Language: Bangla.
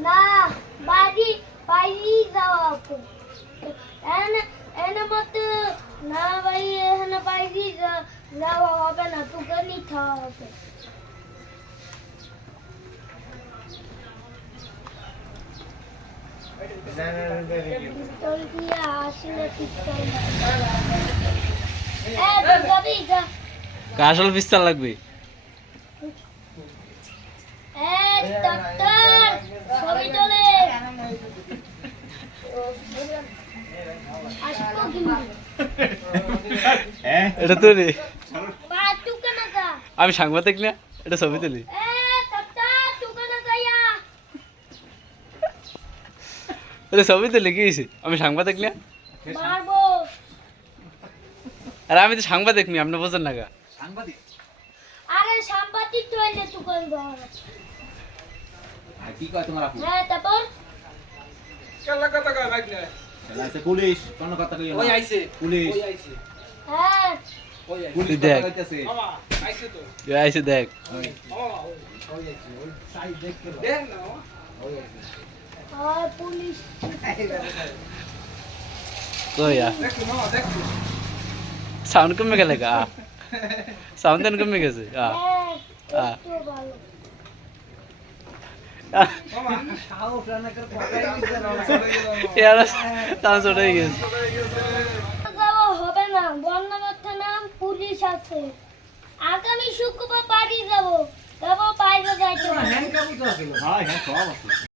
না বাড়ি বাইরে যাওয়া হবে এনে এনে মতো না ভাই এখানে বাইরে যা- যাওয়া হবে না তোকে নিতে হবে আসলে পিস্তল লাগবে। এটা তো আমি সাংবাদিক না এটা ছবি তুলি। এটা ছবি তুলি কি হয়েছে আমি সাংবাদিক না? মারবো। আর আমি তো সাংবাদিক নি আপনি বোঝেন না গা। সাংবাদিক? আরে সাংবাদিক হইলে আর কি কয় তোমার আপু? হ্যাঁ তারপর? চলে আসে পুলিশ কোন কথা কইও ওই না আইছে। পুলিশ। ওই আইছে। হ্যাঁ। ওই আইছে। পুলিশ দেখ। কথা আইছে তো। দেখ। ওই। ওই আইছে। ওই সাইড দেখতে দেখ না ওই আইছে। সাউন্ড কমে গেলে গা সাউন্ড দেন কমে গেছে হ্যাঁ সাউন্ড চলে হবে না নাম পুলিশ আছে আগামী শুক্রবার বাড়ি যাব যাব বাইরে যাইতে হ্যাঁ হ্যাঁ সব আছে